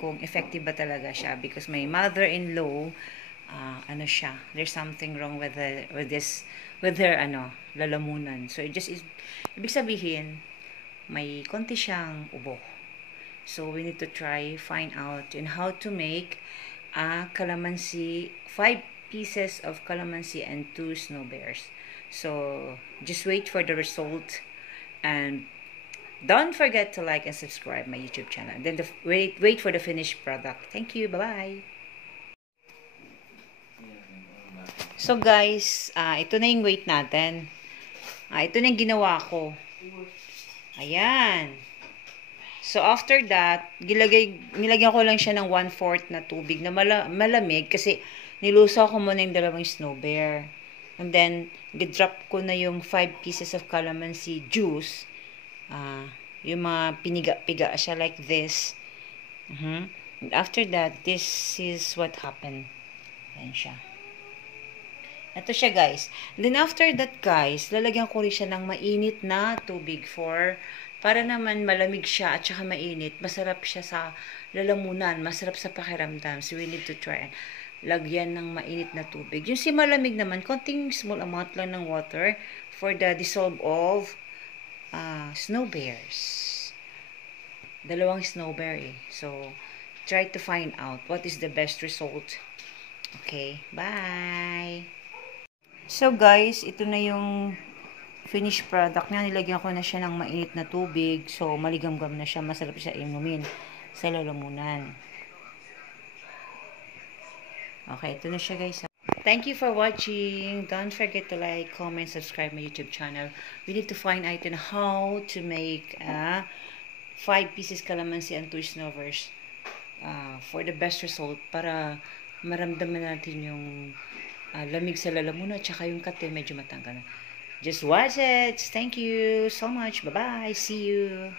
Kung effective ba talaga siya, because my mother-in-law, ano siya, there's something wrong with her lalamunan. So it just is, ibig sabihin may konti siyang ubo. So we need to try find out and how to make calamansi, 5 pieces of calamansi and 2 snow bears. So just wait for the result, and don't forget to like and subscribe my YouTube channel. And then wait for the finished product. Thank you. Bye-bye. So guys, ito na yung weight natin. Ito na yung ginawa ko. Ayan. So after that, nilagyan ko lang siya ng 1/4 na tubig na malamig kasi nilusaw ko muna yung dalawang snow bear. And then, drop ko na yung 5 pieces of calamansi juice. Yung mga piniga-piga siya like this. And after that, this is what happened. Ayan siya. Ito siya guys. And then after that guys, lalagyan ko rin siya ng mainit na tubig para naman malamig siya at saka mainit. Masarap siya sa lalamunan. Masarap sa pakiramdam. So we need to try and lagyan ng mainit na tubig. Yung si malamig naman, konting small amount lang ng water for the dissolve of snow bears. Dalawang snow bear So, try to find out what is the best result. Okay, bye! So guys, ito na yung finished product na. Nilagyan ko na siya ng mainit na tubig. So, maligam-gam na siya. Masarap siya inumin sa lalamunan. Okay, ito na siya guys. Thank you for watching. Don't forget to like, comment, subscribe my YouTube channel. We need to find out how to make 5 pieces calamansi and 2 snow bears for the best result, para maramdaman natin yung lamig sa lalamunan at saka yung kate medyo matanggal na. Just watch it. Thank you so much. Bye-bye. See you.